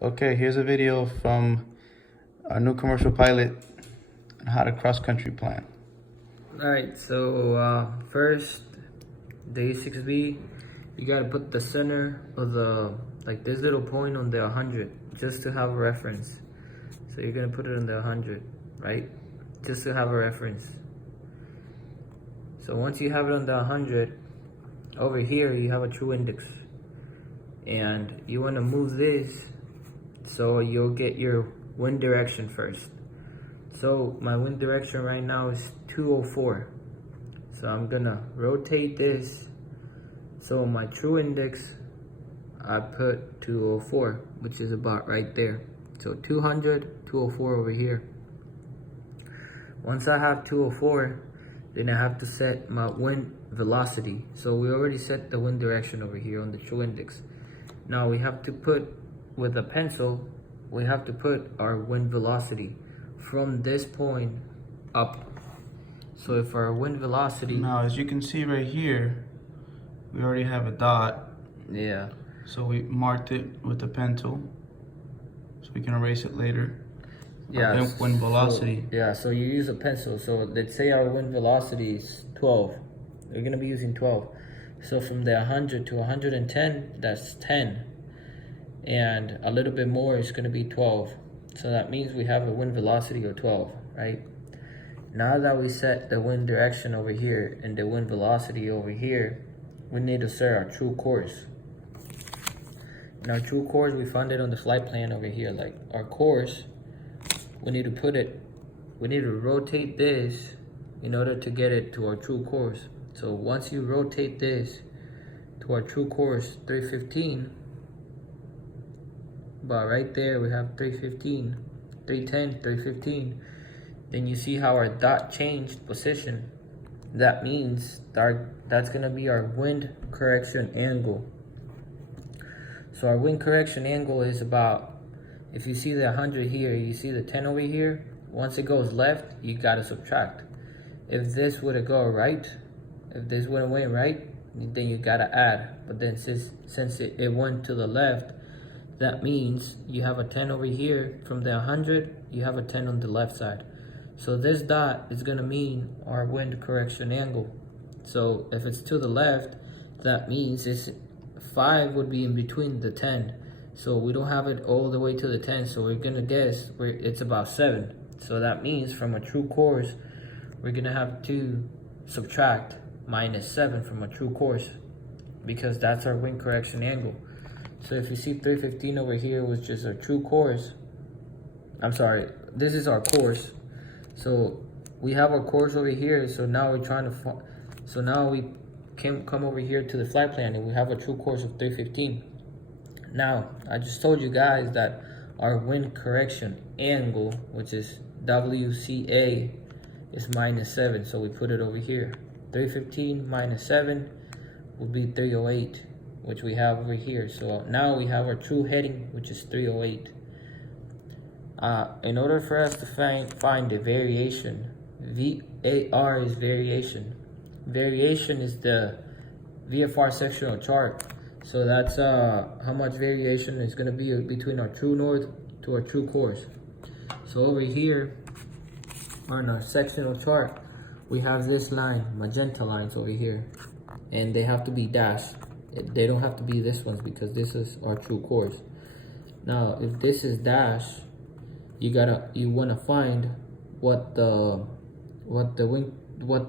Okay, here's a video from our new commercial pilot on how to cross-country plan. Alright, so first, the A6-B, you gotta put the center of the, like this little point on the 100, just to have a reference. So you're gonna put it on the 100, right? Just to have a reference. So once you have it on the 100, over here you have a true index. And you wanna move this so you'll get your wind direction first. So my wind direction right now is 204. So I'm gonna rotate this. So my true index, I put 204, which is about right there. So 200, 204 over here. Once I have 204, then I have to set my wind velocity. So we already set the wind direction over here on the true index. Now we have to put, with a pencil, we have to put our wind velocity from this point up. So if our wind velocity... Now, as you can see right here, we already have a dot. Yeah. So we marked it with a pencil, so we can erase it later. Yeah. Wind velocity. So you use a pencil. So let's say our wind velocity is 12. We're gonna be using 12. So from the 100 to 110, that's 10. And a little bit more is gonna be 12. So that means we have a wind velocity of 12, right? Now that we set the wind direction over here and the wind velocity over here, we need to set our true course. And our true course, we found it on the flight plan over here. Like our course, we need to put it, we need to rotate this in order to get it to our true course. So once you rotate this to our true course, 315, about right there we have 315, 310, 315. Then you see how our dot changed position. That means that's gonna be our wind correction angle. So our wind correction angle is about, if you see the 100 here, you see the 10 over here, once it goes left, you gotta subtract. If this would go right, if this would have went right, then you gotta add. But then since it went to the left, that means you have a 10 over here. From the 100, you have a 10 on the left side. So this dot is gonna mean our wind correction angle. So if it's to the left, that means 5 would be in between the 10. So we don't have it all the way to the 10. So we're gonna guess it's about 7. So that means from a true course, we're gonna have to subtract -7 from a true course, because that's our wind correction angle. So if you see 315 over here, which is our true course, I'm sorry, this is our course. So we have our course over here. So now we're trying to so now we can come over here to the flight plan and we have a true course of 315. Now I just told you guys that our wind correction angle, which is WCA, is -7. So we put it over here. 315 -7 would be 308, which we have over here. So now we have our true heading, which is 308. In order for us to find the variation, VAR is variation. Variation is the VFR sectional chart. So that's how much variation is going to be between our true north to our true course. So over here on our sectional chart, we have this line, magenta lines over here, and they have to be dashed. They don't have to be this ones, because this is our true course. Now if this is dash, you want to find what the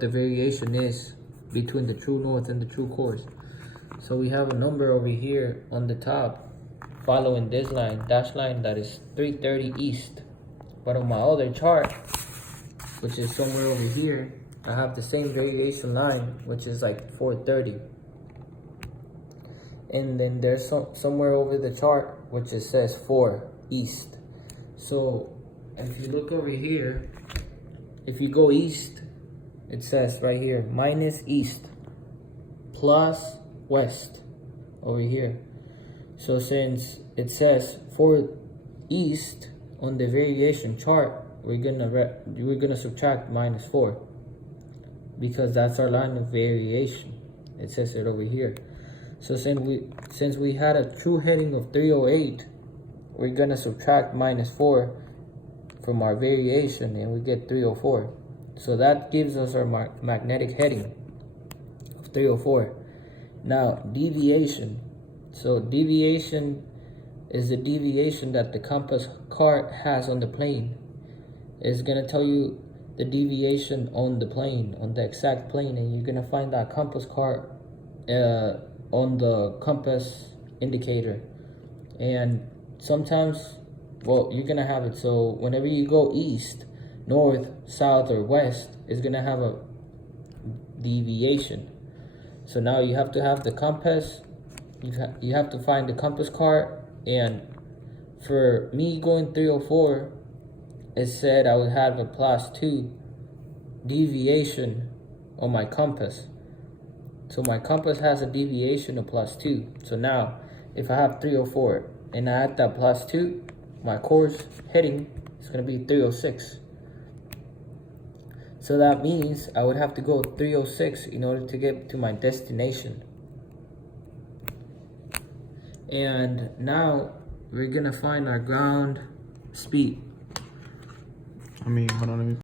variation is between the true north and the true course. So we have a number over here on the top following this line, dash line, that is 330 east. But on my other chart, which is somewhere over here, I have the same variation line, which is like 430. And then there's somewhere over the chart which it says 4 east. So if you look over here, if you go east, it says right here minus east plus west over here. So since it says 4 east on the variation chart, we're gonna subtract -4, because that's our line of variation. It says it over here. So since we had a true heading of 308, we're gonna subtract -4 from our variation, and we get 304. So that gives us our magnetic heading of 304. Now, deviation. So deviation is the deviation that the compass card has on the plane. It's gonna tell you the deviation on the plane, on the exact plane, and you're gonna find that compass card on the compass indicator. And sometimes, well, you're gonna have it, so whenever you go east, north, south, or west, it's gonna have a deviation. So now you have to have the compass, you have to find the compass card, and for me going 304, it said I would have a +2 deviation on my compass. So my compass has a deviation of +2. So now, if I have 304 and I add that +2, my course heading is going to be 306. So that means I would have to go 306 in order to get to my destination. And now we're going to find our ground speed. Hold on, let me